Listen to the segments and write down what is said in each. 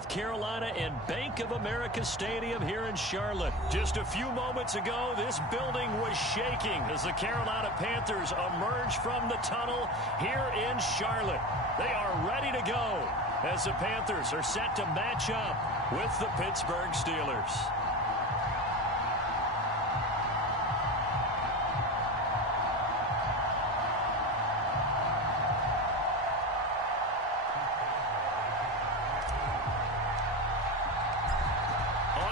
North Carolina and Bank of America Stadium here in Charlotte. Just a few moments ago, this building was shaking as the Carolina Panthers emerge from the tunnel here in Charlotte. They are ready to go as the Panthers are set to match up with the Pittsburgh Steelers.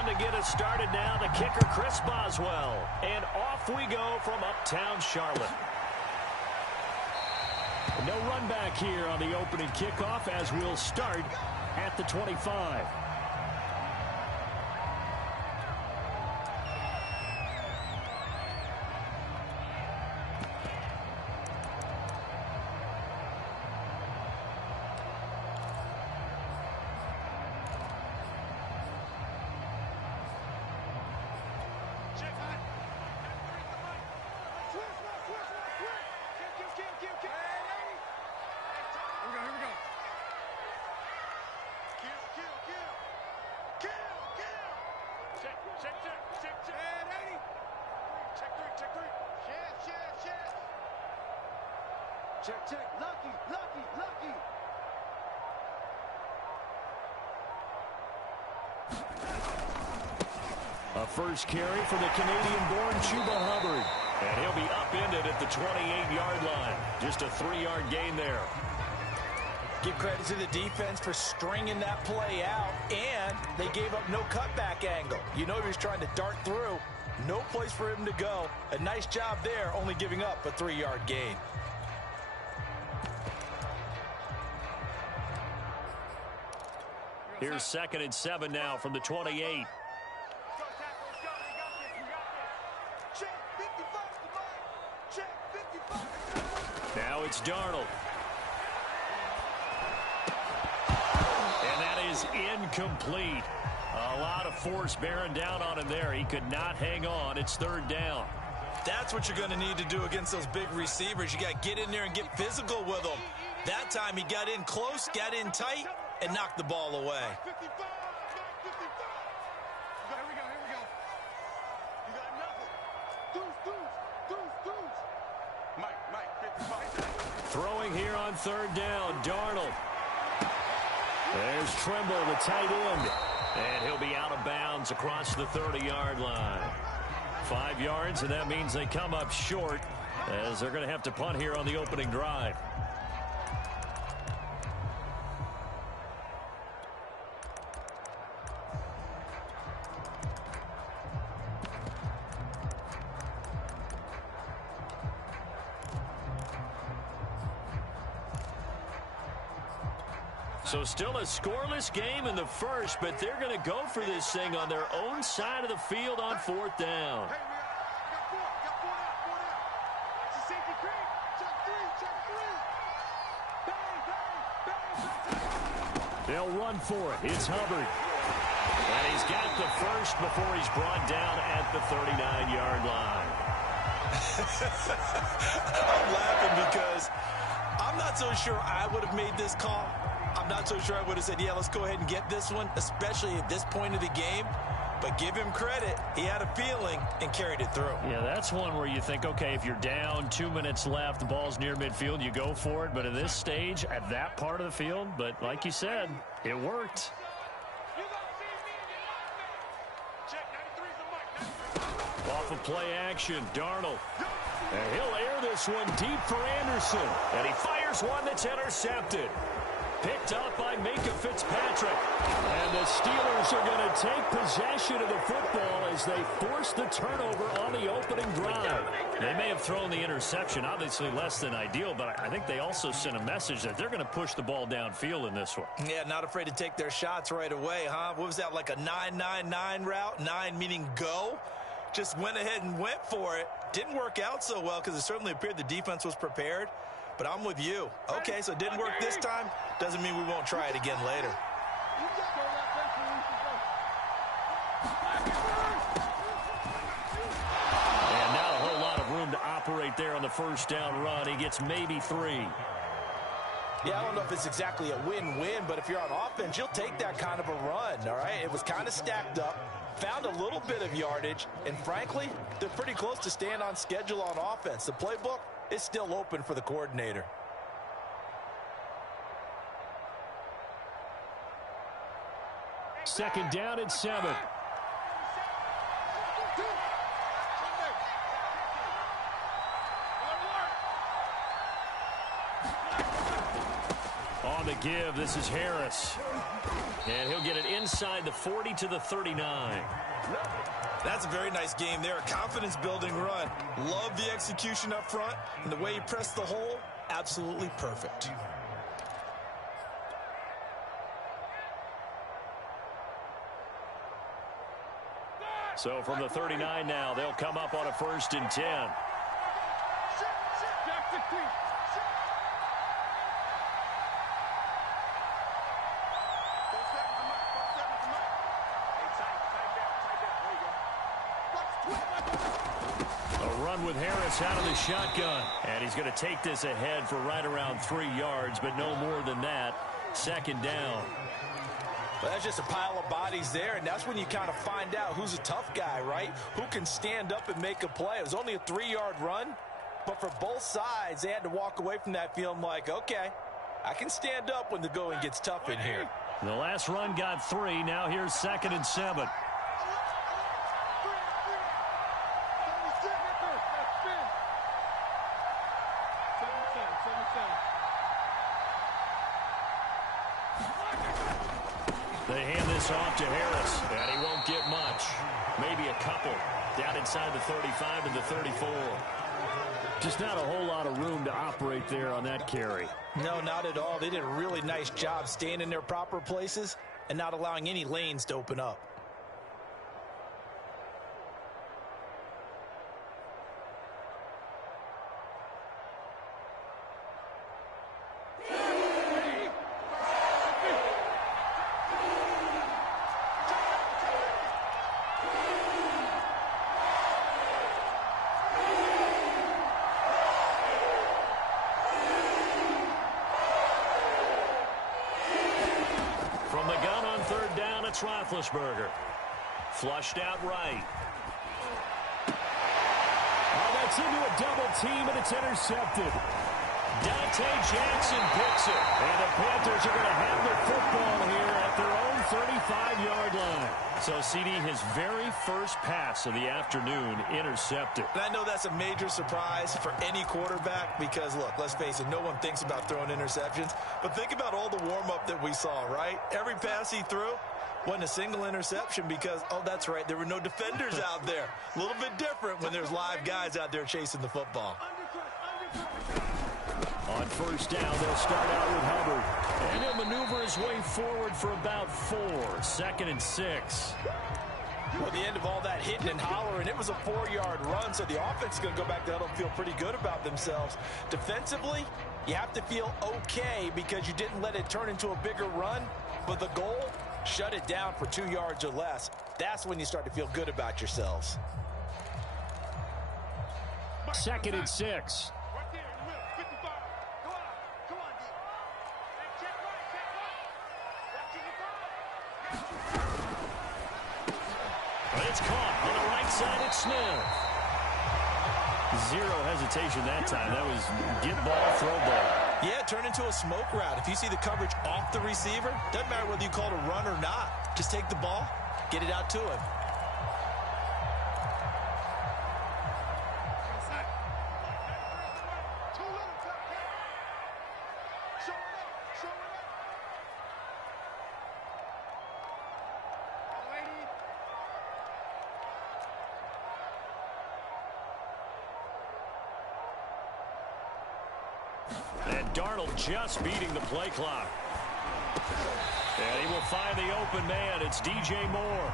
To get us started now, the kicker, Chris Boswell. And off we go from uptown Charlotte. No run back here on the opening kickoff as we'll start at the 25. Check. Lucky. A first carry for the Canadian-born Chuba Hubbard. And he'll be upended at the 28-yard line. Just a 3-yard gain there. Give credit to the defense for stringing that play out, and they gave up no cutback angle. You know he was trying to dart through. No place for him to go. A nice job there, only giving up a 3-yard gain. Here's 2nd and 7 now from the 28. Now it's Darnold. And that is incomplete. A lot of force bearing down on him there. He could not hang on. It's 3rd down. That's what you're going to need to do against those big receivers. You got to get in there and get physical with them. That time he got in close, got in tight, and knocked the ball away. Here we go. You got nothing. Deuce. Mike, 55. Throwing here on 3rd down, Darnold. There's Trimble, the tight end. And he'll be out of bounds across the 30-yard line. 5 yards, and that means they come up short as they're going to have to punt here on the opening drive. So still a scoreless game in the first, but they're going to go for this thing on their own side of the field on 4th down. Hey, we got 4 down. It's a safety creep. Check three. Bang. They'll run for it. It's Hubbard. And he's got the first before he's brought down at the 39-yard line. I'm laughing because I'm not so sure I would have made this call. I'm not so sure I would have said, yeah, let's go ahead and get this one, especially at this point of the game. But give him credit. He had a feeling and carried it through. Yeah, that's one where you think, okay, if you're down, 2 minutes left, the ball's near midfield, you go for it. But at this stage, at that part of the field, but like you said, it worked. Off of play action, Darnold. And he'll air this one deep for Anderson. And he fires one that's intercepted. Picked up by Minka Fitzpatrick. And the Steelers are going to take possession of the football as they force the turnover on the opening drive. They may have thrown the interception, obviously less than ideal, but I think they also sent a message that they're going to push the ball downfield in this one. Yeah, not afraid to take their shots right away, huh? What was that, like a 9-9-9 route? 9 meaning go? Just went ahead and went for it. Didn't work out so well because it certainly appeared the defense was prepared. But I'm with you. Okay, so it didn't work this time. Doesn't mean we won't try it again later. And not a whole lot of room to operate there on the first down run. He gets maybe 3. Yeah, I don't know if it's exactly a win-win, but if you're on offense, you'll take that kind of a run, all right? It was kind of stacked up, found a little bit of yardage, and frankly, they're pretty close to staying on schedule on offense. The playbook is still open for the coordinator. Second down and 7. On the give, this is Harris. And he'll get it inside the 40 to the 39. That's a very nice game there. A confidence-building run. Love the execution up front. And the way he pressed the hole, absolutely perfect. So from the 39 now, they'll come up on a 1st and 10. A run with Harris out of the shotgun. And he's going to take this ahead for right around 3 yards, but no more than that. Second down. Well, that's just a pile of bodies there, and that's when you kind of find out who's a tough guy, right? Who can stand up and make a play. It was only a 3-yard run, but for both sides, they had to walk away from that feeling like, okay, I can stand up when the going gets tough in here. The last run got 3. Now here's 2nd and 7. They hand this off to Harris, and he won't get much. Maybe a couple. Down inside the 35 to the 34. Just not a whole lot of room to operate there on that carry. No, not at all. They did a really nice job staying in their proper places and not allowing any lanes to open up. Roethlisberger. Flushed out right. Oh, that's into a double team, and it's intercepted. Dante Jackson picks it. And the Panthers are going to have the football here at their own 35-yard line. So, CD, his very first pass of the afternoon intercepted. And I know that's a major surprise for any quarterback because, look, let's face it, no one thinks about throwing interceptions. But think about all the warm-up that we saw, right? Every pass he threw wasn't a single interception because, oh, that's right, there were no defenders out there. A little bit different when there's live guys out there chasing the football. On first down, they'll start out with Hubbard. And he'll maneuver his way forward for about 4. 2nd and 6. Well, the end of all that hitting and hollering, it was a 4-yard run, so the offense is going to go back to huddle and feel pretty good about themselves. Defensively, you have to feel okay because you didn't let it turn into a bigger run, but the goal, shut it down for 2 yards or less. That's when you start to feel good about yourselves. 2nd and 6. But it's caught on the right side. It's Smith. Zero hesitation that time. That was get ball, throw ball. Yeah, turn into a smoke route. If you see the coverage off the receiver, doesn't matter whether you call it a run or not. Just take the ball, get it out to him. And Darnold just beating the play clock. And he will find the open man. It's DJ Moore.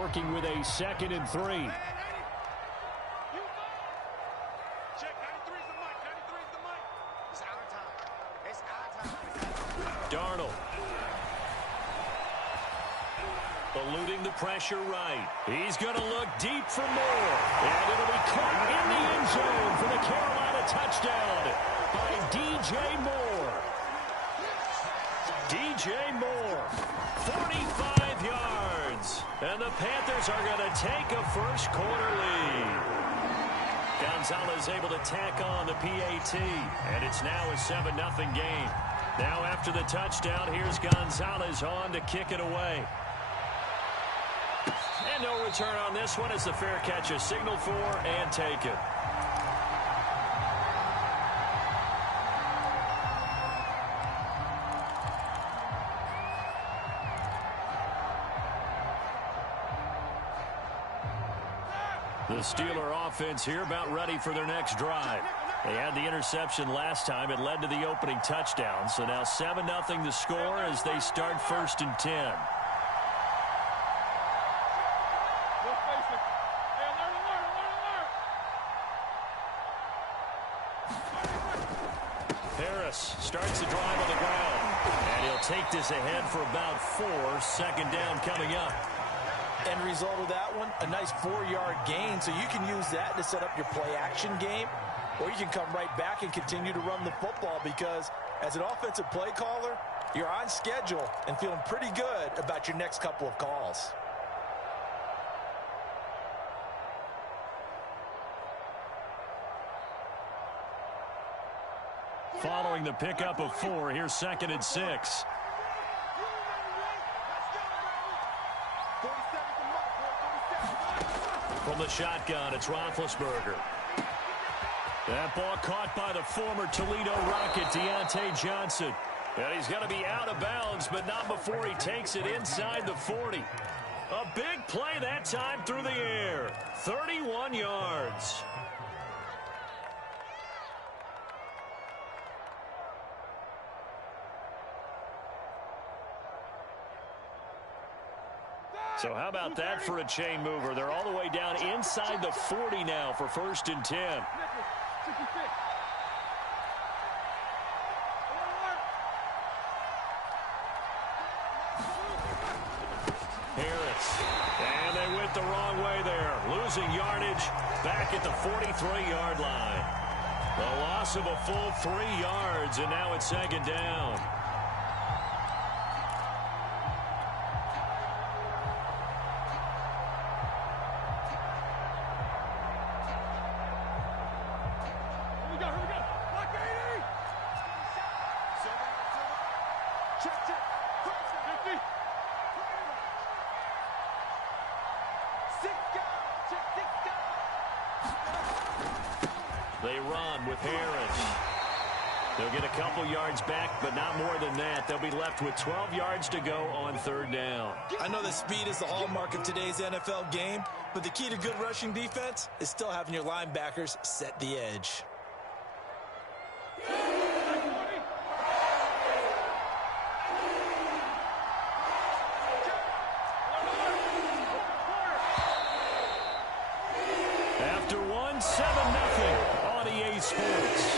Working with a 2nd and 3. Check, 93 is the mic. 93 is the mic. It's our time. It's our time. Darnold. Eluding the pressure right. He's going to look deep for more. And it'll be caught in the end zone for the Carolina touchdown by DJ Moore. DJ Moore, 45 yards. And the Panthers are going to take a first quarter lead. Gonzalez able to tack on the PAT. And it's now a 7-0 game. Now after the touchdown, here's Gonzalez on to kick it away. And no return on this one as the fair catch is signaled for and taken. The Steeler offense here about ready for their next drive. They had the interception last time. It led to the opening touchdown. So now 7-0 the score as they start 1st and 10. Harris starts the drive on the ground. And he'll take this ahead for about 4. 2nd down coming up. End result of that one, a nice 4-yard gain. So you can use that to set up your play-action game. Or you can come right back and continue to run the football because as an offensive play caller, you're on schedule and feeling pretty good about your next couple of calls. Following the pickup of 4, here's 2nd and 6. From the shotgun, it's Roethlisberger. That ball caught by the former Toledo Rocket, Deontay Johnson. And he's going to be out of bounds, but not before he takes it inside the 40. A big play that time through the air. 31 yards. So how about that for a chain mover? They're all the way down inside the 40 now for 1st and 10. Harris. And they went the wrong way there. Losing yardage back at the 43-yard line. The loss of a full 3 yards, and now it's 2nd down. They run with Harris. They'll get a couple yards back, but not more than that. They'll be left with 12 yards to go on 3rd down. I know that speed is the hallmark of today's NFL game, but the key to good rushing defense is still having your linebackers set the edge. After one, 7-0 on EA Sports.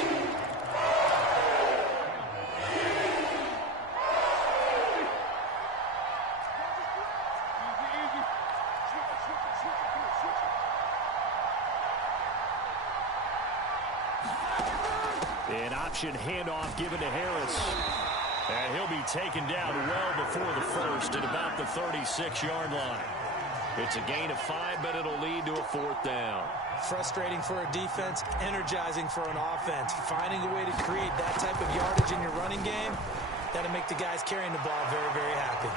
An option handoff given to Harris. And he'll be taken down well before the 1st at about the 36-yard line. It's a gain of 5, but it'll lead to a 4th down. Frustrating for a defense, energizing for an offense. Finding a way to create that type of yardage in your running game, that'll make the guys carrying the ball very, very happy.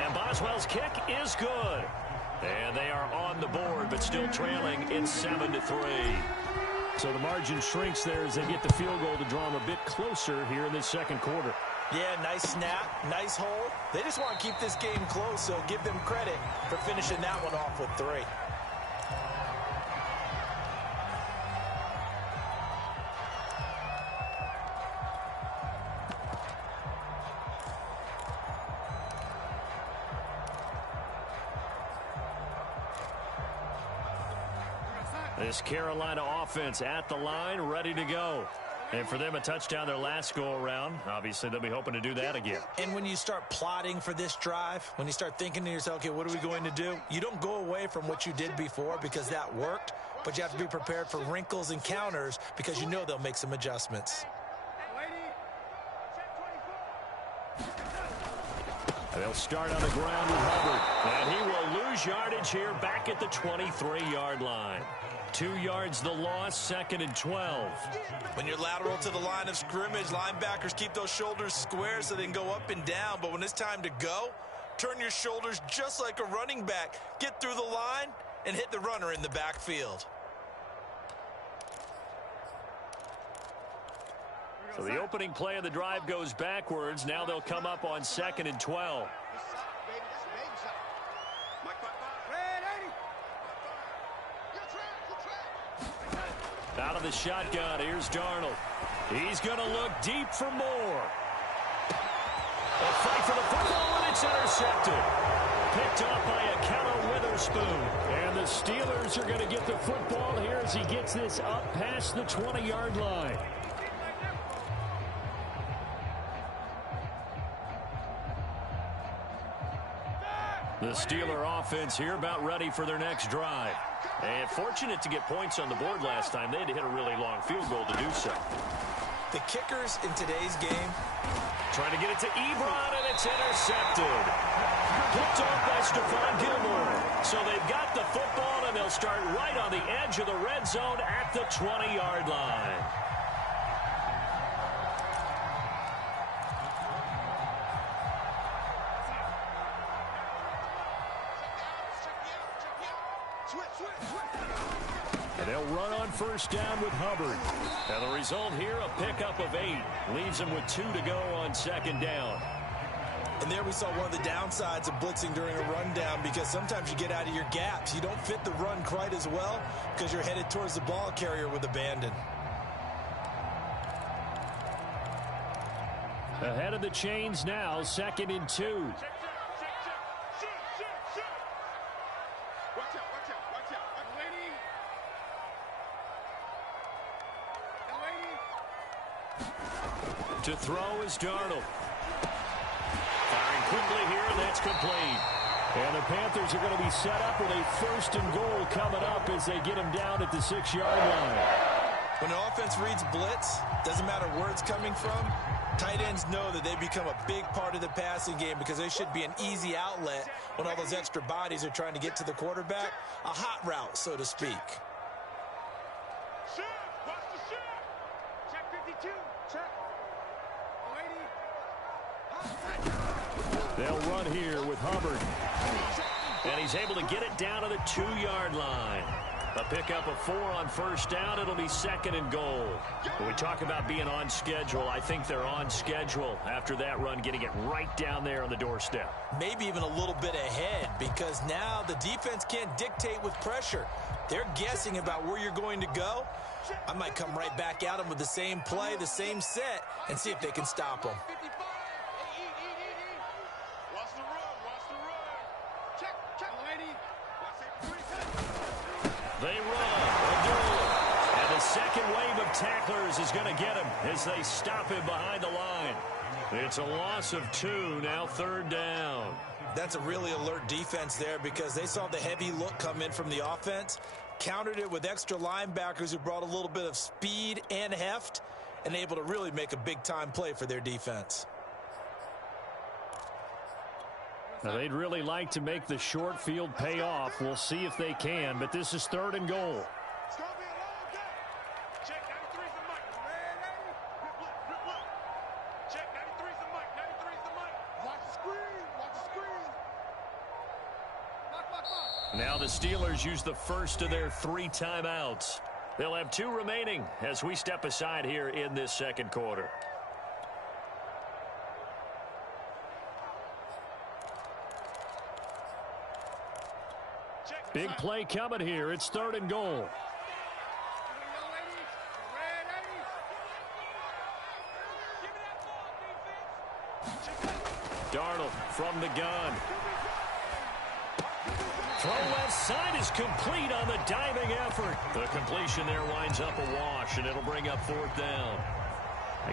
And Boswell's kick is good. And they are on the board, but still trailing. It's 7-3. So the margin shrinks there as they get the field goal to draw them a bit closer here in the 2nd quarter. Yeah, nice snap, nice hole. They just want to keep this game close, so give them credit for finishing that one off with 3. This Carolina offense at the line, ready to go. And for them, a touchdown their last go-around. Obviously, they'll be hoping to do that again. And when you start plotting for this drive, when you start thinking to yourself, okay, what are we going to do? You don't go away from what you did before because that worked, but you have to be prepared for wrinkles and counters because you know they'll make some adjustments. And they'll start on the ground with Hubbard. And he will lose yardage here back at the 23-yard line. 2 yards the loss, 2nd and 12. When you're lateral to the line of scrimmage, linebackers keep those shoulders square so they can go up and down. But when it's time to go, turn your shoulders just like a running back. Get through the line and hit the runner in the backfield. So the opening play of the drive goes backwards. Now they'll come up on 2nd and 12. Out of the shotgun, here's Darnold. He's going to look deep for more. A fight for the football, and it's intercepted. Picked up by a Keller Witherspoon. And the Steelers are going to get the football here as he gets this up past the 20-yard line. The Steeler offense here about ready for their next drive. And fortunate to get points on the board last time. They had to hit a really long field goal to do so. The kickers in today's game. Trying to get it to Ebron, and it's intercepted. Picked off by Stephon Gilmore. So they've got the football, and they'll start right on the edge of the red zone at the 20-yard line. And they'll run on first down with Hubbard. And the result here, a pickup of 8. Leaves them with 2 to go on 2nd down. And there we saw one of the downsides of blitzing during a rundown because sometimes you get out of your gaps. You don't fit the run quite as well because you're headed towards the ball carrier with abandon. Ahead of the chains now, 2nd and 2. To throw is Darnold. Firing quickly here, and that's complete. And the Panthers are going to be set up with a 1st and goal coming up as they get him down at the 6-yard line. When the offense reads blitz, doesn't matter where it's coming from, tight ends know that they become a big part of the passing game because they should be an easy outlet when all those extra bodies are trying to get to the quarterback. A hot route, so to speak. Watch the shoot. Check 52. Check. They'll run here with Hubbard. And he's able to get it down to the 2-yard line. A pickup of 4 on first down. It'll be 2nd and goal. When we talk about being on schedule, I think they're on schedule after that run, getting it right down there on the doorstep. Maybe even a little bit ahead because now the defense can't dictate with pressure. They're guessing about where you're going to go. I might come right back at them with the same play, the same set, and see if they can stop them. They run. And the second wave of tacklers is going to get him as they stop him behind the line. It's a loss of 2, now 3rd down. That's a really alert defense there because they saw the heavy look come in from the offense, countered it with extra linebackers who brought a little bit of speed and heft, and able to really make a big-time play for their defense. Now, they'd really like to make the short field pay off. We'll see if they can, but this is 3rd and goal. It's going to be a long day. Check 93's the mic. Grip left. Check 93's the mic. 93's the mic. Watch the screen. Watch the screen. Lock. Now the Steelers use the first of their 3 timeouts. They'll have 2 remaining as we step aside here in this 2nd quarter. Big play coming here. It's 3rd and goal. Darnold from the gun. Throw left side is complete on the diving effort. The completion there winds up a wash, and it'll bring up 4th down.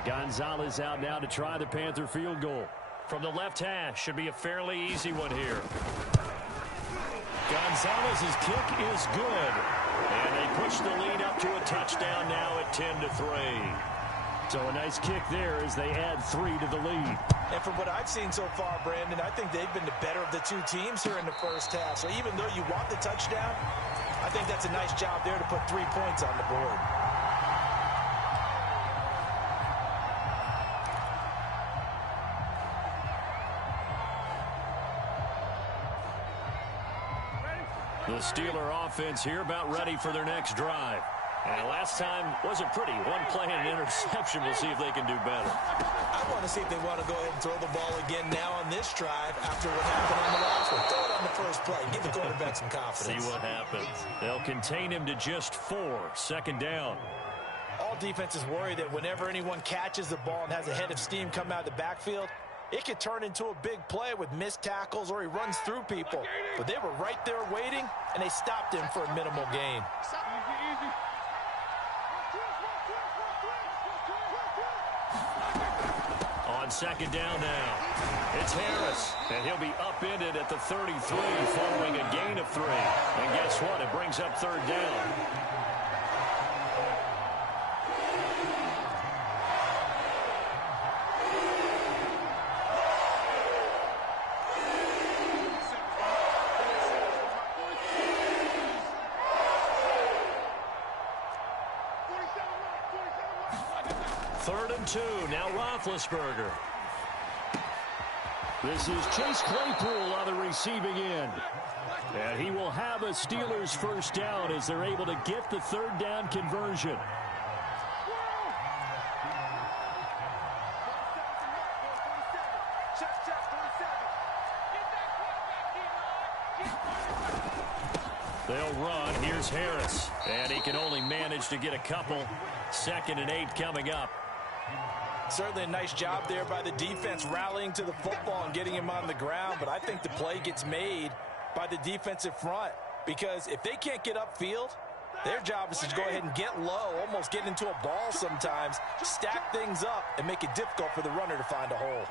Gonzalez out now to try the Panther field goal. From the left hash, should be a fairly easy one here. Gonzalez's kick is good. And they push the lead up to a touchdown now at 10-3. So a nice kick there as they add 3 to the lead. And from what I've seen so far, Brandon, I think they've been the better of the two teams here in the first half. So even though you want the touchdown, I think that's a nice job there to put 3 points on the board. The Steeler offense here about ready for their next drive. And last time wasn't pretty. One play and an interception. We'll see if they can do better. I want to see if they want to go ahead and throw the ball again now on this drive after what happened on the last one. Throw it on the first play. Give the quarterback some confidence. See what happens. They'll contain him to just 4. 2nd down. All defenses worry that whenever anyone catches the ball and has a head of steam come out of the backfield, it could turn into a big play with missed tackles or he runs through people. But they were right there waiting, and they stopped him for a minimal gain. On 2nd down now, it's Harris, and he'll be upended at the 33 following a gain of 3. And guess what? It brings up 3rd down. Third and 2, now Roethlisberger. This is Chase Claypool on the receiving end. And he will have a Steelers 1st down as they're able to get the 3rd down conversion. They'll run. Here's Harris. And he can only manage to get a couple. 2nd and 8 coming up. Certainly a nice job there by the defense rallying to the football and getting him on the ground. But I think the play gets made by the defensive front. Because if they can't get upfield, their job is to go ahead and get low, almost get into a ball sometimes, stack things up, and make it difficult for the runner to find a hole.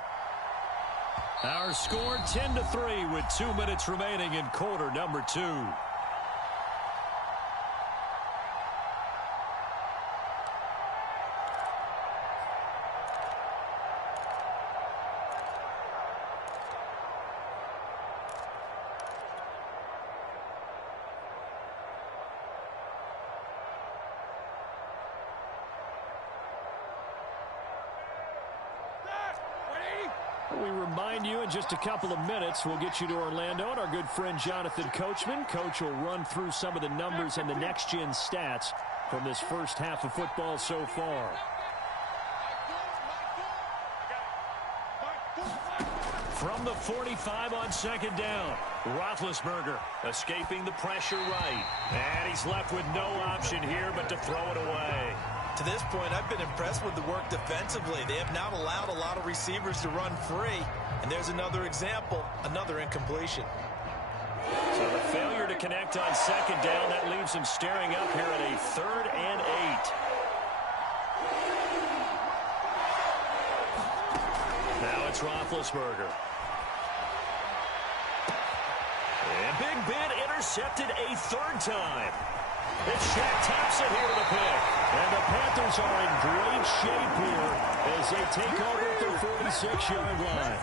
Our score 10-3 with 2 minutes remaining in quarter number 2. We remind you in just a couple of minutes we'll get you to Orlando and our good friend Jonathan Coachman. Coach will run through some of the numbers and the next-gen stats from this first half of football so far. From the 45 on 2nd down, Roethlisberger escaping the pressure right. And he's left with no option here but to throw it away. To this point, I've been impressed with the work defensively. They have not allowed a lot of receivers to run free. And there's another example, another incompletion. So the failure to connect on 2nd down, that leaves him staring up here at a 3rd and 8. Now it's Roethlisberger. And Big Ben intercepted a 3rd time. It's Shaq Thompson here to the pick. And the Panthers are in great shape here as they take over at their 46-yard line.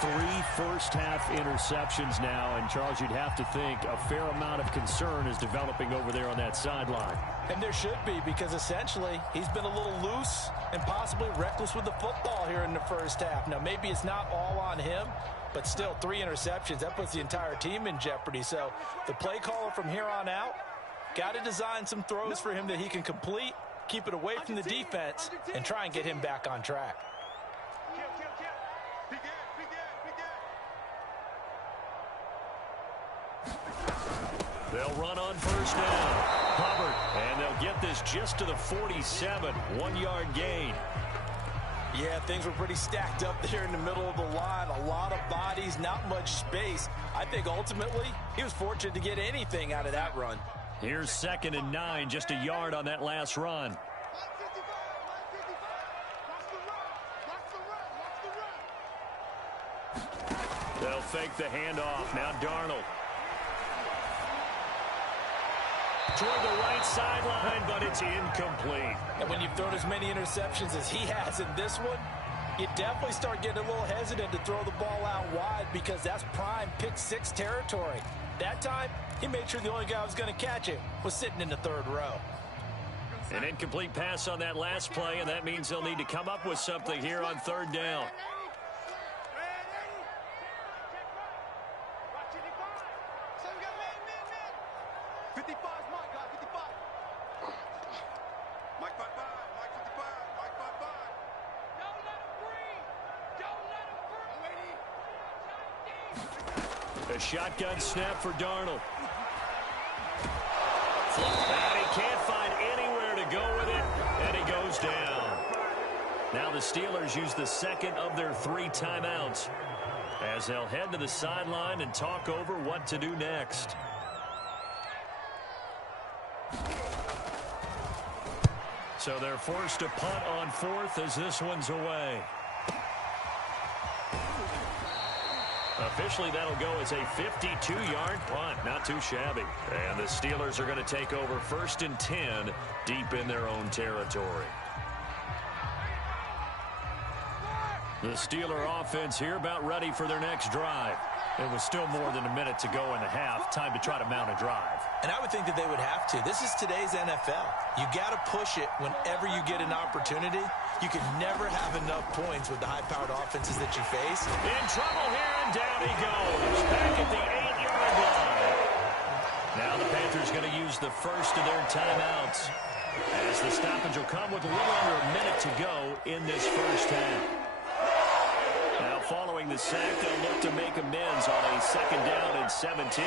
3 first-half interceptions now. And, Charles, you'd have to think a fair amount of concern is developing over there on that sideline. And there should be, because essentially he's been a little loose and possibly reckless with the football here in the first half. Now, maybe it's not all on him, but still 3 interceptions. That puts the entire team in jeopardy. So the play caller from here on out got to design some throws for him that he can complete, keep it away from the defense, and try and get him back on track. They'll run on 1st down. Hubbard, and they'll get this just to the 47. 1-yard gain. Yeah, things were pretty stacked up there in the middle of the line. A lot of bodies, not much space. I think ultimately he was fortunate to get anything out of that run. Here's 2nd and 9, just a yard on that last run. They'll fake the handoff. Now Darnold. Toward the right sideline, but it's incomplete. And when you've thrown as many interceptions as he has in this one, you definitely start getting a little hesitant to throw the ball out wide because that's prime pick 6 territory. That time, he made sure the only guy who was going to catch it was sitting in the 3rd row. An incomplete pass on that last play, and that means they'll need to come up with something here on 3rd down. A shotgun snap for Darnold. And he can't find anywhere to go with it, and he goes down. Now the Steelers use the 2nd of their 3 timeouts as they'll head to the sideline and talk over what to do next. So they're forced to punt on 4th as this one's away. Officially, that'll go as a 52-yard punt. Not too shabby. And the Steelers are going to take over 1st and 10 deep in their own territory. The Steeler offense here about ready for their next drive. It was still more than a minute to go in the half. Time to try to mount a drive. And I would think that they would have to. This is today's NFL. You got to push it whenever you get an opportunity. You can never have enough points with the high-powered offenses that you face. In trouble here, and down he goes. Back at the 8-yard line. Now the Panthers going to use the first of their timeouts, as the stoppage will come with a little under a minute to go in this first half. Now following the sack, they'll look to make amends on a 2nd down and 17.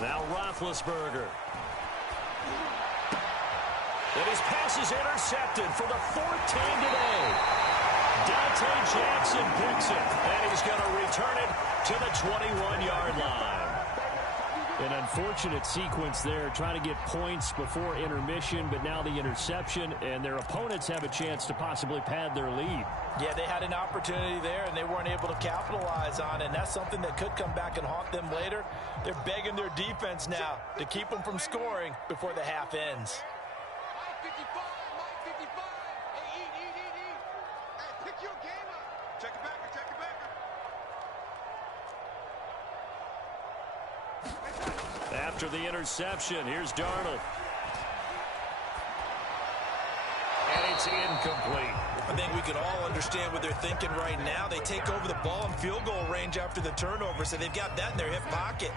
Now Roethlisberger. And his pass is intercepted for the 14th today. Dante Jackson picks it, and he's going to return it to the 21-yard line. An unfortunate sequence there, trying to get points before intermission, but now the interception, and their opponents have a chance to possibly pad their lead. Yeah, they had an opportunity there, and they weren't able to capitalize on it, and that's something that could come back and haunt them later. They're begging their defense now to keep them from scoring before the half ends. After the interception, here's Darnold. And it's incomplete. I think we can all understand what they're thinking right now. They take over the ball in field goal range after the turnover, so they've got that in their hip pocket.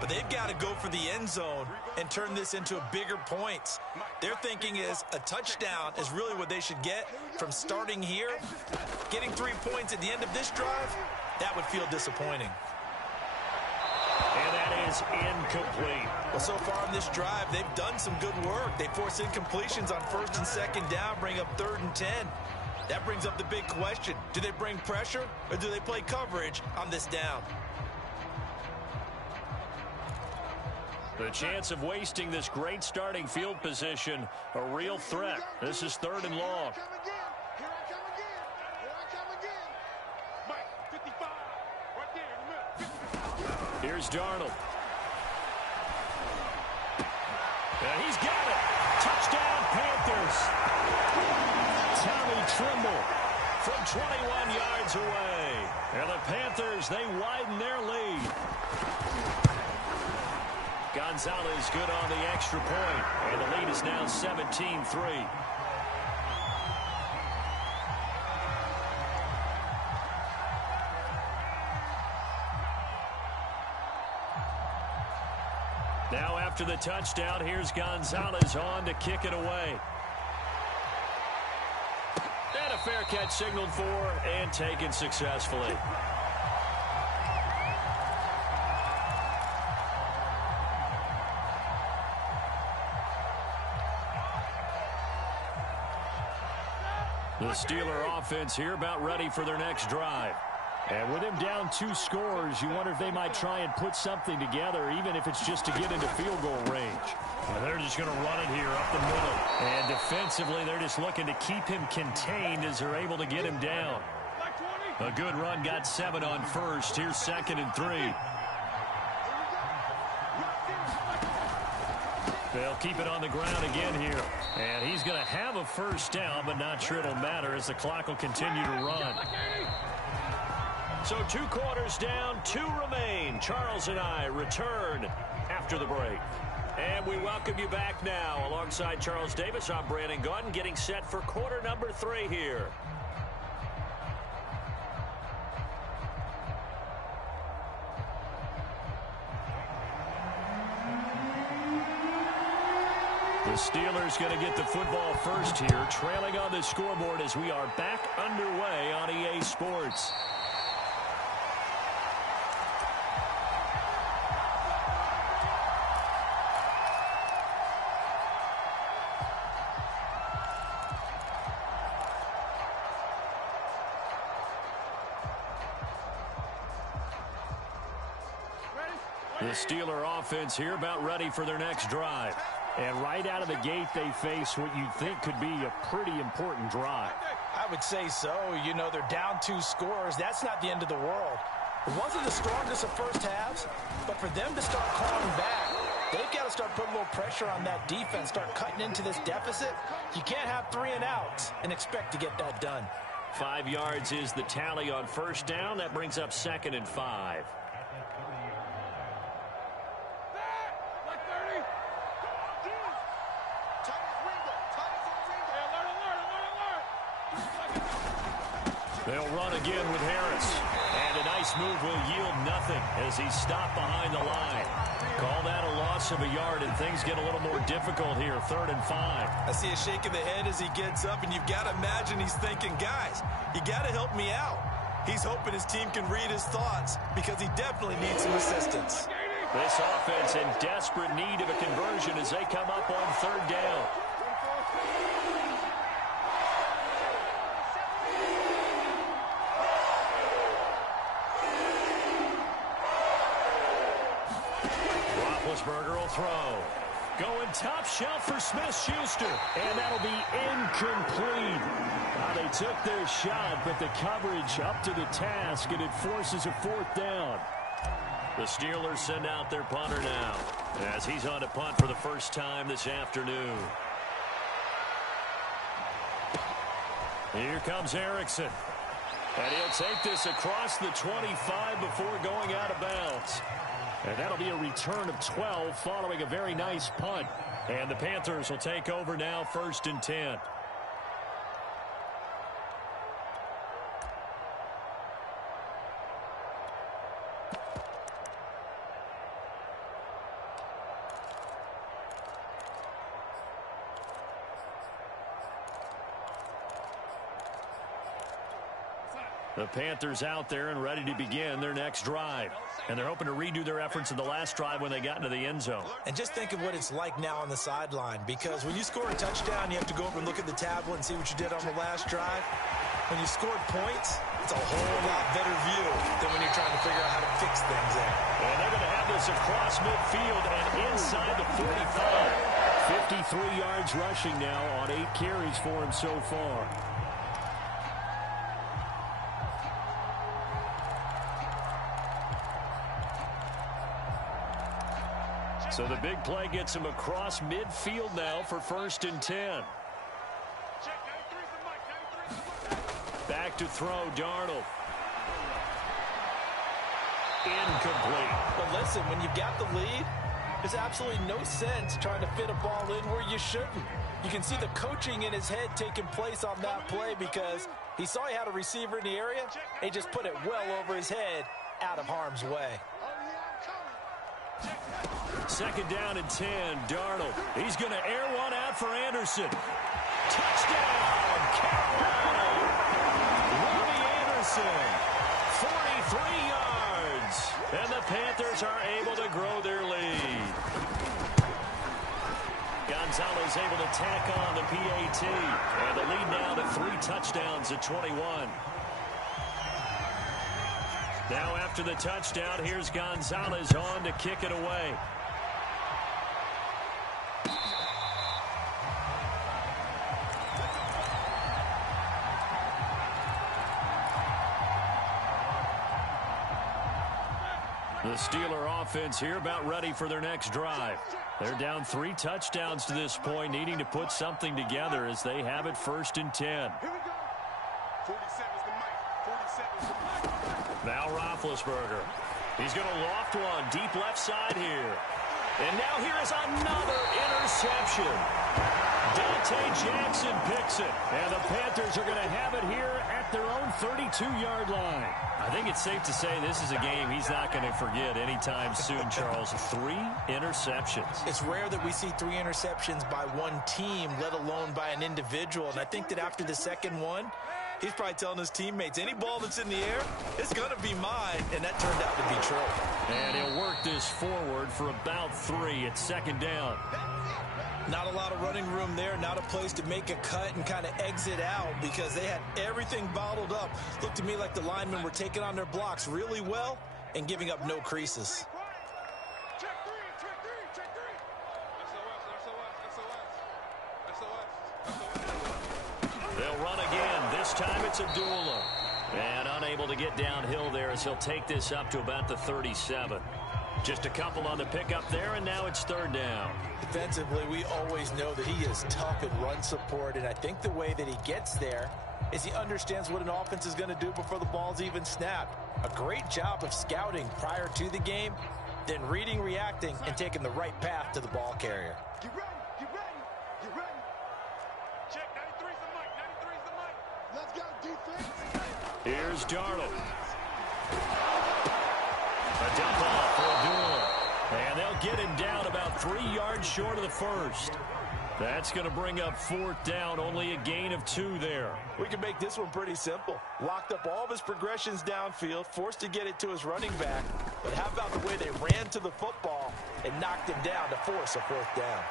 But they've got to go for the end zone and turn this into bigger points. Their thinking is a touchdown is really what they should get from starting here. Getting 3 points at the end of this drive, that would feel disappointing. And that is incomplete. Well, so far on this drive, they've done some good work. They force incompletions on 1st and 2nd down, bring up 3rd and 10. That brings up the big question. Do they bring pressure or do they play coverage on this down? The chance of wasting this great starting field position, a real threat. This is 3rd and long. Here's Darnold. And he's got it. Touchdown, Panthers. Tommy Tremble from 21 yards away. And the Panthers, they widen their lead. Gonzalez good on the extra point. And the lead is now 17-3. Now after the touchdown, here's Gonzalez on to kick it away. And a fair catch signaled for and taken successfully. The Steeler offense here about ready for their next drive. And with him down 2 scores, you wonder if they might try and put something together, even if it's just to get into field goal range. And they're just going to run it here up the middle. And defensively, they're just looking to keep him contained as they're able to get him down. A good run, got 7 on first. Here's 2nd and 3. They'll keep it on the ground again here. And he's going to have a first down, but not sure it'll matter as the clock will continue to run. So 2 quarters down, 2 remain. Charles and I return after the break. And we welcome you back now. Alongside Charles Davis, I'm Brandon Gunn, getting set for quarter number 3 here. The Steelers going to get the football first here, trailing on the scoreboard as we are back underway on EA Sports. The Steeler offense here about ready for their next drive. And right out of the gate, they face what you think could be a pretty important drive. I would say so. You know, they're down 2 scores. That's not the end of the world. It wasn't the strongest of first halves, but for them to start clawing back, they've got to start putting a little pressure on that defense, start cutting into this deficit. You can't have 3 and outs and expect to get that done. 5 yards is the tally on first down. That brings up 2nd and 5. They'll run again with Harris. And a nice move will yield nothing as he's stopped behind the line. Call that a loss of a yard, and things get a little more difficult here. 3rd and 5. I see a shake of the head as he gets up, and you've got to imagine he's thinking, guys, you got to help me out. He's hoping his team can read his thoughts because he definitely needs some assistance. This offense in desperate need of a conversion as they come up on 3rd down. Roethlisberger will throw. Going top shelf for Smith-Schuster. And that'll be incomplete. They took their shot, but the coverage up to the task, and it forces a 4th down. The Steelers send out their punter now as he's on to punt for the first time this afternoon. Here comes Erickson. And he'll take this across the 25 before going out of bounds. And that'll be a return of 12 following a very nice punt. And the Panthers will take over now, 1st and 10. The Panthers out there and ready to begin their next drive. And they're hoping to redo their efforts in the last drive when they got into the end zone. And just think of what it's like now on the sideline, because when you score a touchdown, you have to go over and look at the tablet and see what you did on the last drive. When you scored points, it's a whole lot better view than when you're trying to figure out how to fix things there. And they're going to have this across midfield and inside the 45. 53 yards rushing now on 8 carries for him so far. So the big play gets him across midfield now for 1st and 10. Back to throw, Darnold. Incomplete. But listen, when you've got the lead, there's absolutely no sense trying to fit a ball in where you shouldn't. You can see the coaching in his head taking place on that play because he saw he had a receiver in the area. He just put it well over his head out of harm's way. 2nd down and 10. Darnold. He's going to air one out for Anderson. Touchdown, Carolina. is able to tack on the PAT. And the lead now to 3 touchdowns at 21. Now after the touchdown, here's Gonzalez on to kick it away. The Steeler offense here about ready for their next drive. They're down 3 touchdowns to this point, needing to put something together as they have it 1st and 10. Here we go. 47's the mic. 47's the mic. Now Roethlisberger. He's going to loft one deep left side here. And now here is another interception. Dante Jackson picks it. And the Panthers are going to have it here at their own 32-yard line. I think it's safe to say this is a game he's not going to forget anytime soon, Charles. 3 interceptions. It's rare that we see 3 interceptions by one team, let alone by an individual. And I think that after the second one, he's probably telling his teammates, any ball that's in the air, it's going to be mine. And that turned out to be true. And he'll work this forward for about 3 at 2nd down. Not a lot of running room there, not a place to make a cut and kind of exit out because they had everything bottled up. Looked to me like the linemen were taking on their blocks really well and giving up no creases. Check 3, check 3, check 3. SOS. They'll run again. This time it's Abdullah. And unable to get downhill there as he'll take this up to about the 37. Just a couple on the pickup there, and now it's 3rd down. Defensively, we always know that he is tough in run support, and I think the way that he gets there is he understands what an offense is going to do before the ball's even snapped. A great job of scouting prior to the game, then reading, reacting, and taking the right path to the ball carrier. Get ready, get ready, get ready. Check 93's the mic, 93's the mic. Let's go, defense. Here's Darnold. A dump off for Abdullah. And they'll get him down about 3 yards short of the 1st. That's going to bring up 4th down, only a gain of 2 there. We can make this one pretty simple. Locked up all of his progressions downfield, forced to get it to his running back. But how about the way they ran to the football and knocked him down to force a 4th down?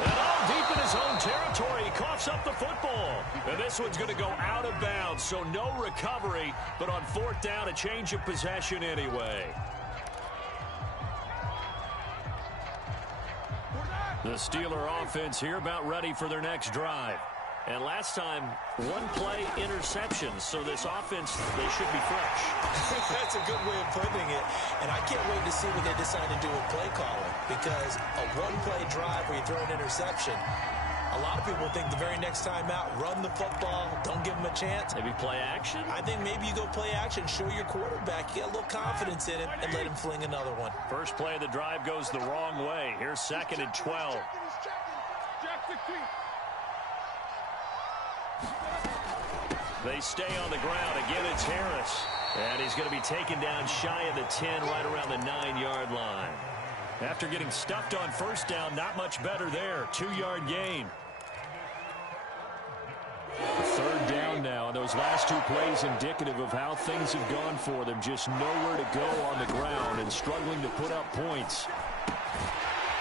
And all deep in his own territory, he coughs up the football. And this one's going to go out of bounds, so no recovery. But on 4th down, a change of possession anyway. The Steeler offense here about ready for their next drive. And last time, 1-play interception. So this offense, they should be fresh. That's a good way of putting it. And I can't wait to see what they decide to do with play calling. Because a 1-play drive where you throw an interception, a lot of people think the very next time out, run the football, don't give them a chance. Maybe play action? I think maybe you go play action, show your quarterback, you get a little confidence in him, and let him fling another one. First play of the drive goes the wrong way. Here's 2nd and 12. Jack 16. They stay on the ground. Again, it's Harris. And he's going to be taken down shy of the 10, right around the 9-yard line. After getting stuffed on 1st down, not much better there. 2-yard gain. 3rd down now, and those last 2 plays indicative of how things have gone for them. Just nowhere to go on the ground and struggling to put up points.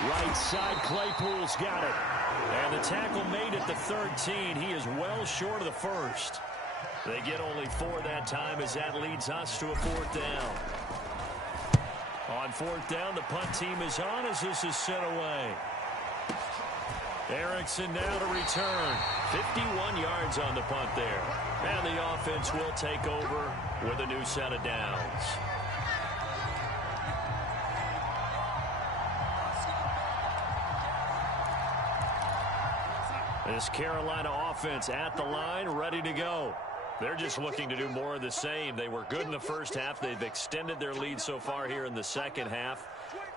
Right side, Claypool's got it. And the tackle made at the 13. He is well short of the 1st. They get only 4 that time as that leads us to a 4th down. On 4th down, the punt team is on as this is sent away. Erickson now to return. 51 yards on the punt there. And the offense will take over with a new set of downs. This Carolina offense at the line, ready to go. They're just looking to do more of the same. They were good in the first half. They've extended their lead so far here in the second half.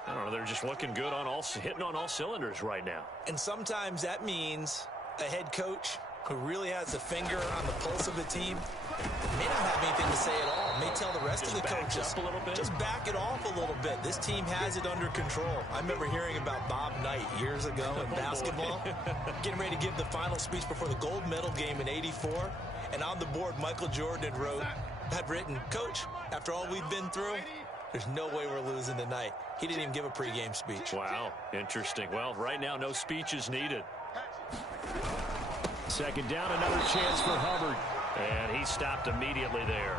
I don't know, they're just looking good on hitting on all cylinders right now. And sometimes that means a head coach who really has a finger on the pulse of the team may not have anything to say at all. May tell the rest of the coaches, up a little bit. Just back it off a little bit. This team has it under control. I remember hearing about Bob Knight years ago in basketball, getting ready to give the final speech before the gold medal game in '84. And on the board, Michael Jordan had written, "Coach, after all we've been through, There's no way we're losing tonight. He didn't even give a pregame speech. Wow, interesting. Well, right now, no speech is needed. Second down, another chance for Hubbard. And he stopped immediately there.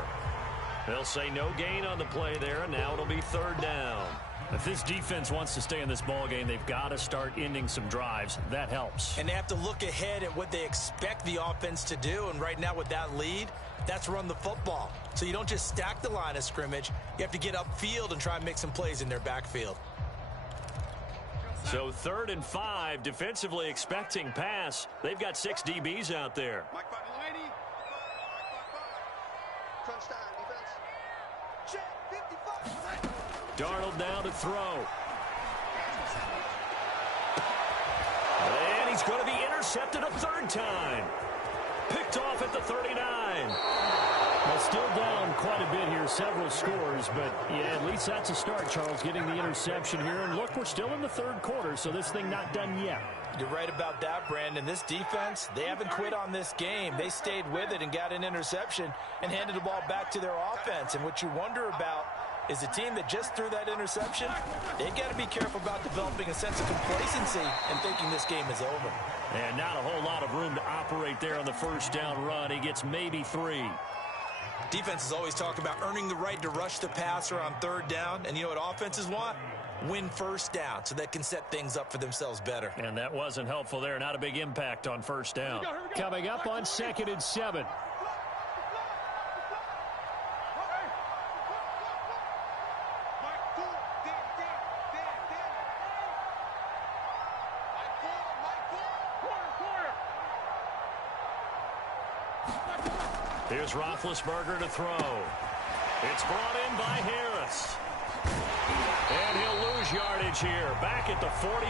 They'll say no gain on the play there, and now it'll be third down. If this defense wants to stay in this ball game, they've got to start ending some drives. That helps. And they have to look ahead at what they expect the offense to do. And right now with that lead, that's run the football. So you don't just stack the line of scrimmage. You have to get upfield and try and make some plays in their backfield. So 3rd and 5, defensively expecting pass. They've got 6 DBs out there. Mike Delaney. Crunch time, defense. Check, 55. Darnold now to throw. And he's going to be intercepted a 3rd time. Picked off at the 39. Well, still down quite a bit here, several scores, but yeah, at least that's a start, Charles, getting the interception here. And look, we're still in the 3rd quarter, so this thing not done yet. You're right about that, Brandon. This defense, they haven't quit on this game. They stayed with it and got an interception and handed the ball back to their offense. And what you wonder about is a team that just threw that interception, they've got to be careful about developing a sense of complacency and thinking this game is over. And not a whole lot of room to operate there on the first down run. He gets maybe 3. Defenses always talk about earning the right to rush the passer on 3rd down. And you know what offenses want? Win first down so they can set things up for themselves better. And that wasn't helpful there. Not a big impact on first down. Coming up on 2nd and 7. Here's Roethlisberger to throw. It's brought in by Harris. And he'll lose yardage here, back at the 41.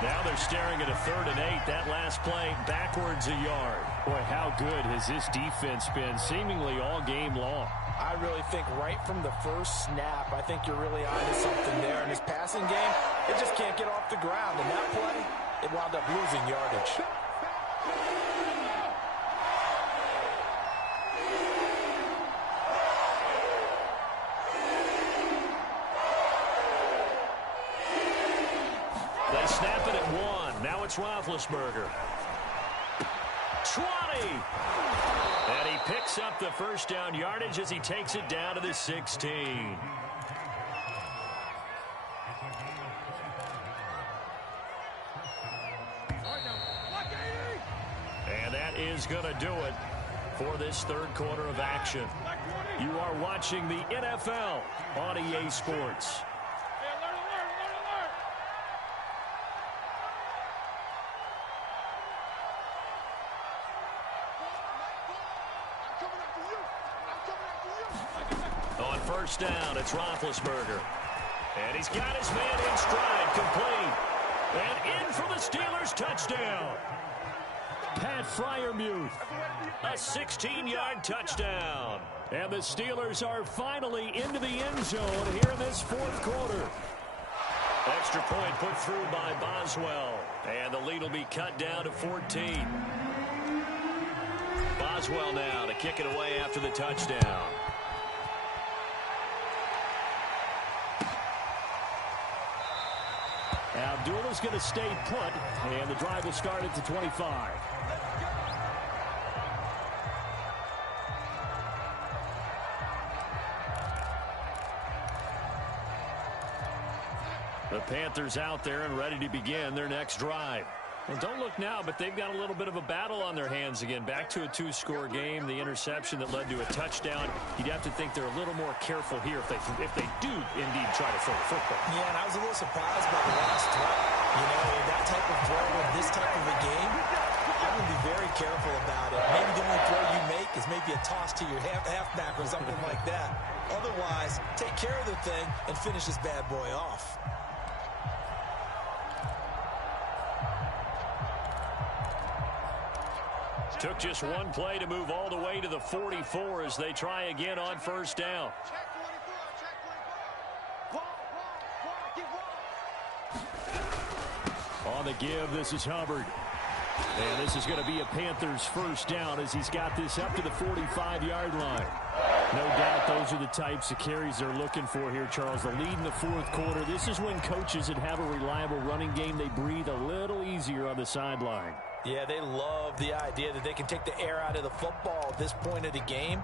Now they're staring at a 3rd and 8. That last play, backwards a yard. Boy, how good has this defense been seemingly all game long? I really think right from the first snap, I think you're really onto something there. In this passing game, it just can't get off the ground. And that play, it wound up losing yardage. They snap it at 1. Now it's Roethlisberger. 20. And he picks up the first down yardage as he takes it down to the 16. And that is going to do it for this 3rd quarter of action. You are watching the NFL on EA Sports. On first down, it's Roethlisberger. And he's got his man in stride, complete. And in for the Steelers touchdown. Pat Freiermuth. A 16-yard touchdown. And the Steelers are finally into the end zone here in this 4th quarter. Extra point put through by Boswell. And the lead will be cut down to 14. Boswell now to kick it away after the touchdown. Abdullah's going to stay put, and the drive will start at the 25. The Panthers out there and ready to begin their next drive. Well, don't look now, but they've got a little bit of a battle on their hands again. Back to a 2-score game. The interception that led to a touchdown. You'd have to think they're a little more careful here if they do indeed try to throw the football. Yeah, and I was a little surprised by the last throw. You know, that type of throw in this type of a game, I would be very careful about it. Maybe the only throw you make is maybe a toss to your halfback or something like that. Otherwise, take care of the thing and finish this bad boy off. Took just one play to move all the way to the 44 as they try again on first down. On the give, this is Hubbard. And this is going to be a Panthers first down as he's got this up to the 45-yard line. No doubt those are the types of carries they're looking for here, Charles. The lead in the fourth quarter. This is when coaches that have a reliable running game, they breathe a little easier on the sideline. Yeah, they love the idea that they can take the air out of the football at this point of the game.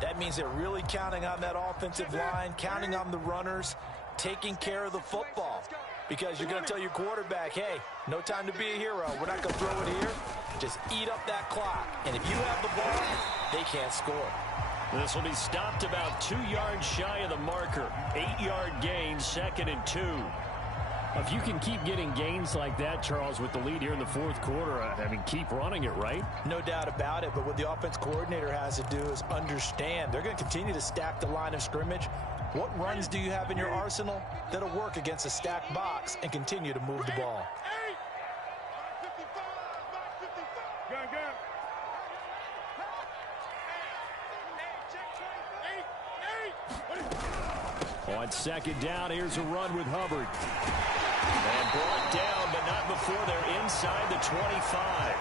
That means they're really counting on that offensive line, counting on the runners, taking care of the football. Because you're going to tell your quarterback, hey, no time to be a hero. We're not going to throw it here. Just eat up that clock. And if you have the ball, they can't score. This will be stopped about 2 yards shy of the marker. 8-yard gain, 2nd and 2. If you can keep getting gains like that, Charles, with the lead here in the fourth quarter, I mean, keep running it, right? No doubt about it, but what the offense coordinator has to do is understand. They're going to continue to stack the line of scrimmage. What runs do you have in your arsenal that'll work against a stacked box and continue to move the ball? On 2nd down, here's a run with Hubbard. And brought down, but not before they're inside the 25.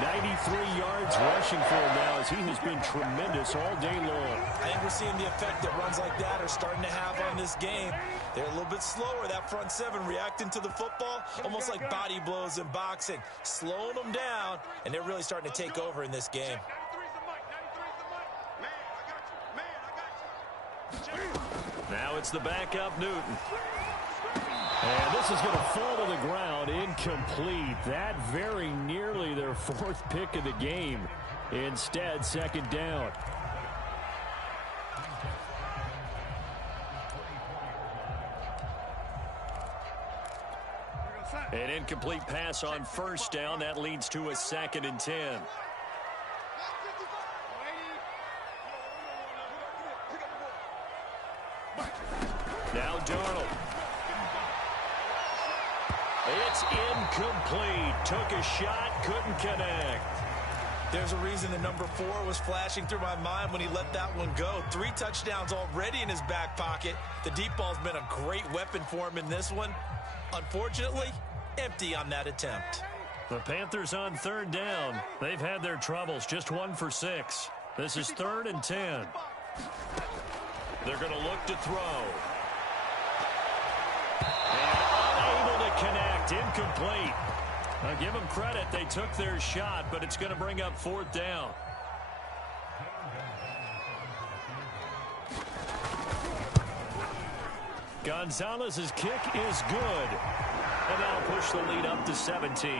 93 yards rushing for him now as he has been tremendous all day long. I think we're seeing the effect that runs like that are starting to have on this game. They're a little bit slower, that front seven, reacting to the football, almost like body blows in boxing, slowing them down, and they're really starting to take over in this game. Now it's the backup, Newton. And this is going to fall to the ground, incomplete. That very nearly their 4th pick of the game. Instead, 2nd down. An incomplete pass on 1st down. That leads to a 2nd and 10. Now Darnold. It's incomplete. Took a shot, couldn't connect. There's a reason the number 4 was flashing through my mind when he let that one go. 3 touchdowns already in his back pocket. The deep ball's been a great weapon for him in this one. Unfortunately, empty on that attempt. The Panthers on 3rd down. They've had their troubles, just 1 for 6. This is 3rd and 10. They're going to look to throw. And unable to connect, incomplete. Now give them credit, they took their shot, but it's going to bring up 4th down. Gonzalez's kick is good. And that'll push the lead up to 17.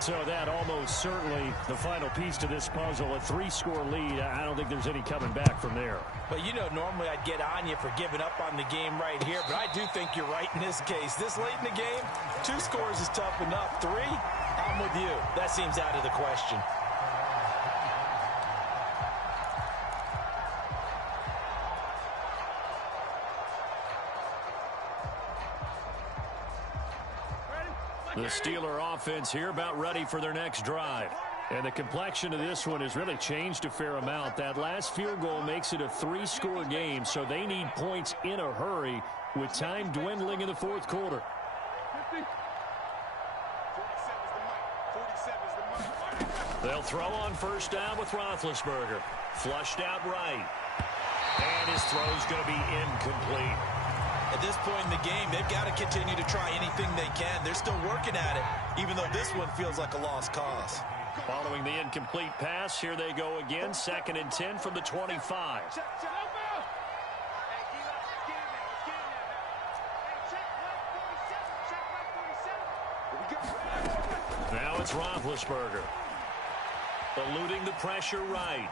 So that almost certainly the final piece to this puzzle, a 3-score lead. I don't think there's any coming back from there. But, you know, normally I'd get on you for giving up on the game right here, but I do think you're right in this case. This late in the game, 2 scores is tough enough. 3, I'm with you. That seems out of the question. The Steeler offense here about ready for their next drive. And the complexion of this one has really changed a fair amount. That last field goal makes it a 3-score game, so they need points in a hurry with time dwindling in the fourth quarter. They'll throw on 1st down with Roethlisberger. Flushed out right. And his throw's going to be incomplete. At this point in the game, they've got to continue to try anything they can. They're still working at it, even though this one feels like a lost cause. Following the incomplete pass, here they go again. 2nd and 10 from the 25. Now it's Roethlisberger. Eluding the pressure right.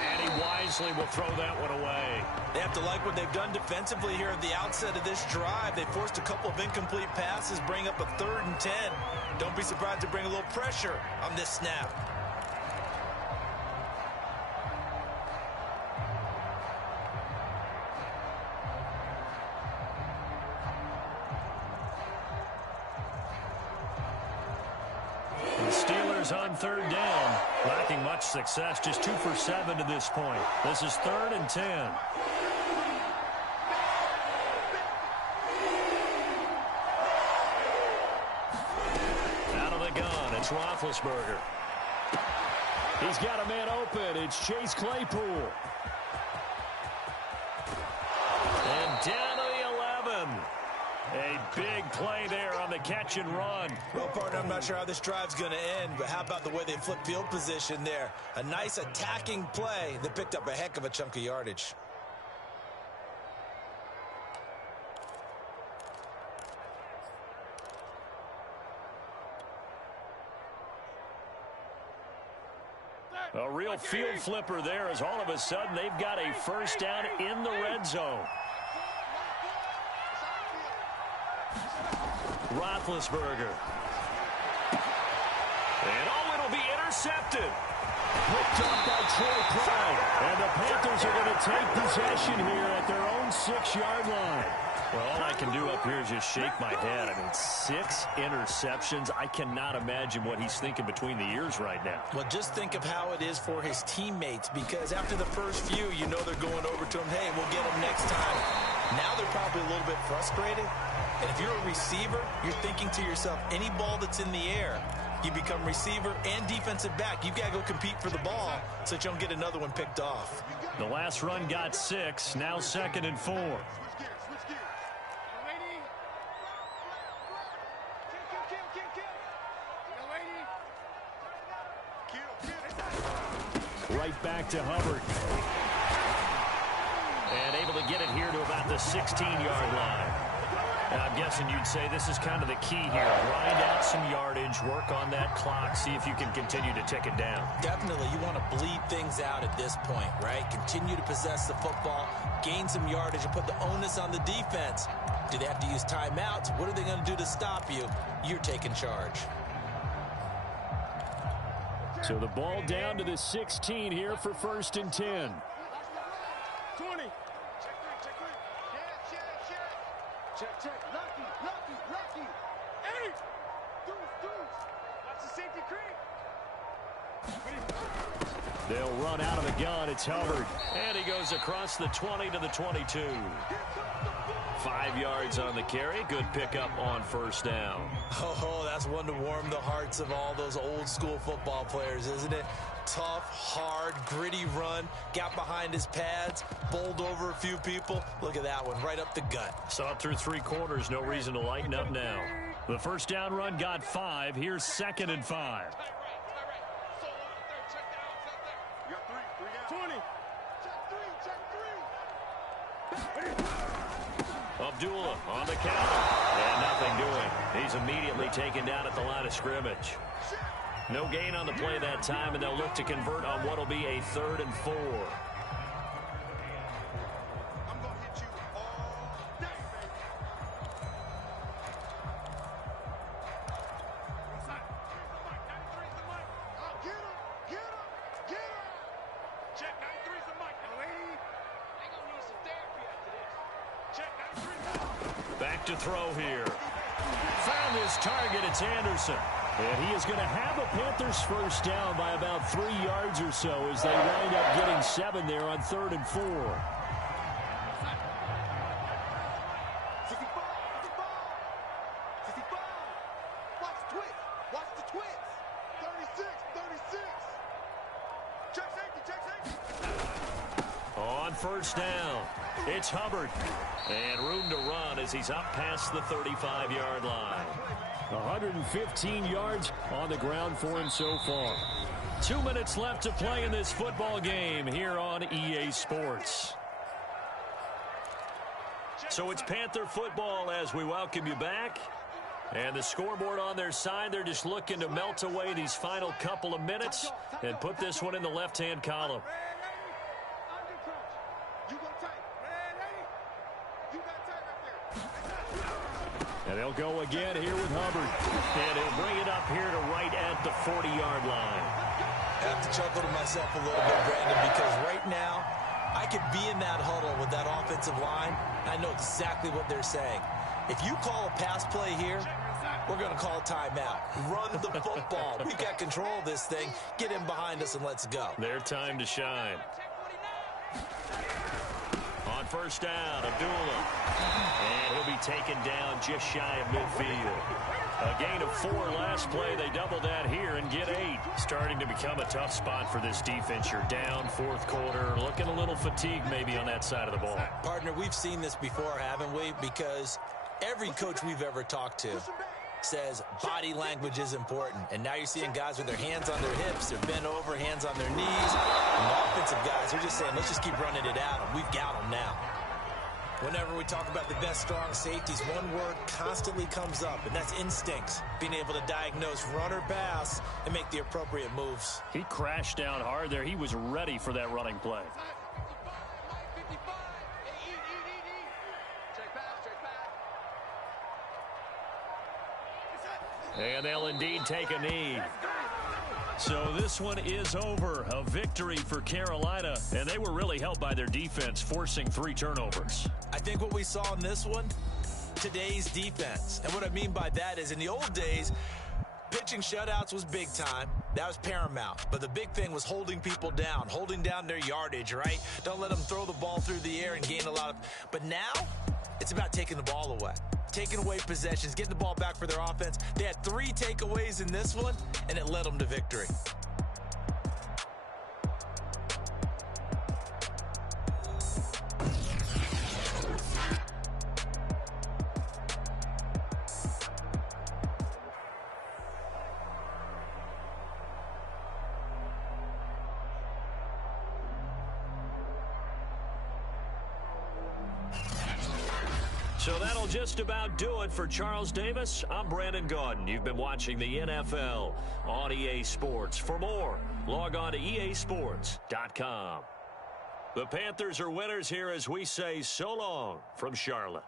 And he wisely will throw that one away. They have to like what they've done defensively here at the outset of this drive. They forced a couple of incomplete passes, bring up a 3rd and 10. Don't be surprised to bring a little pressure on this snap. The Steelers on 3rd down, lacking much success, just 2 for 7 to this point. This is 3rd and 10. Out of the gun, it's Roethlisberger. He's got a man open. It's Chase Claypool. down to the 11. A big play there on the catch and run. Well, partner, I'm not sure how this drive's going to end, but how about the way they flip field position there? A nice attacking play that picked up a heck of a chunk of yardage. A real field flipper there as all of a sudden they've got a first down in the red zone. Roethlisberger. And it'll be intercepted. Picked up by Troy Pride. And the Panthers are going to take possession here at their own 6-yard line. Well, all I can do up here is just shake my head. I mean, 6 interceptions. I cannot imagine what he's thinking between the ears right now. Well, just think of how it is for his teammates, because after the first few, you know they're going over to him, hey, we'll get him next time. Now they're probably a little bit frustrated. And if you're a receiver, you're thinking to yourself, any ball that's in the air, you become receiver and defensive back. You've got to go compete for the ball so that you don't get another one picked off. The last run got 6. Now 2nd and 4. Right back to Hubbard. And able to get it here to about the 16-yard line. And I'm guessing you'd say this is kind of the key here. Grind out some yardage, work on that clock, see if you can continue to tick it down. Definitely. You want to bleed things out at this point, right? Continue to possess the football, gain some yardage, and put the onus on the defense. Do they have to use timeouts? What are they going to do to stop you? You're taking charge. So the ball down to the 16 here for 1st and 10. 20. Check. Lucky. 8. Deuce. Watch the safety creep. They'll run out of the gun. It's Hubbard. And he goes across the 20 to the 22. 5 yards on the carry. Good pickup on 1st down. Oh, that's one to warm the hearts of all those old school football players, isn't it? Tough, hard, gritty run. Got behind his pads, bowled over a few people. Look at that one, right up the gut. Saw it through 3 quarters. No reason to lighten up now. The 1st down run got 5. Here's 2nd and 5. You got 3. 20. Check 3. Abdullah on the counter. And nothing doing. He's immediately taken down at the line of scrimmage. No gain on the play that time, and they'll look to convert on what will be a 3rd and 4. I'm going to hit you all day, baby. Get him. Check 93's the mic. Now, lady. They going to need some therapy after this. Check 93's. Back to throw here. Found his target. It's Anderson. And he is going to have a Panthers 1st down by about 3 yards or so as they wind up getting 7 there on 3rd and 4. Watch the twist. 36. Check safety. On 1st down, it's Hubbard. And room to run as he's up past the 35-yard line. 115 yards on the ground for him so far. 2 minutes left to play in this football game here on EA Sports. So it's Panther football as we welcome you back. And the scoreboard on their side, they're just looking to melt away these final couple of minutes and put this one in the left-hand column. And they'll go again here with Hubbard. And he'll bring it up here to right at the 40-yard line. I have to chuckle to myself a little bit, Brandon, because right now I could be in that huddle with that offensive line. I know exactly what they're saying. If you call a pass play here, we're going to call a timeout. Run the football. We've got control of this thing. Get in behind us and let's go. Their time to shine. On first down, Abdullah. And he'll be taken down just shy of midfield. A gain of 4 last play. They double that here and get 8. Starting to become a tough spot for this defense. You're down fourth quarter. Looking a little fatigued maybe on that side of the ball. Partner, we've seen this before, haven't we? Because every coach we've ever talked to says body language is important. And now you're seeing guys with their hands on their hips, they're bent over, hands on their knees. And the offensive guys, they're just saying, let's just keep running it at them. We've got them now. Whenever we talk about the best strong safeties, one word constantly comes up, and that's instincts. Being able to diagnose run or pass and make the appropriate moves. He crashed down hard there. He was ready for that running play. And they'll indeed take a knee. So this one is over. A victory for Carolina. And they were really helped by their defense, forcing 3 turnovers. I think what we saw in this one, today's defense. And what I mean by that is in the old days, pitching shutouts was big time. That was paramount. But the big thing was holding people down, holding down their yardage, right? Don't let them throw the ball through the air and gain a lot of... But now, it's about taking the ball away. Taking away possessions, getting the ball back for their offense. They had 3 takeaways in this one, and it led them to victory. So that'll just about do it for Charles Davis. I'm Brandon Gaudin. You've been watching the NFL on EA Sports. For more, log on to easports.com. The Panthers are winners here as we say so long from Charlotte.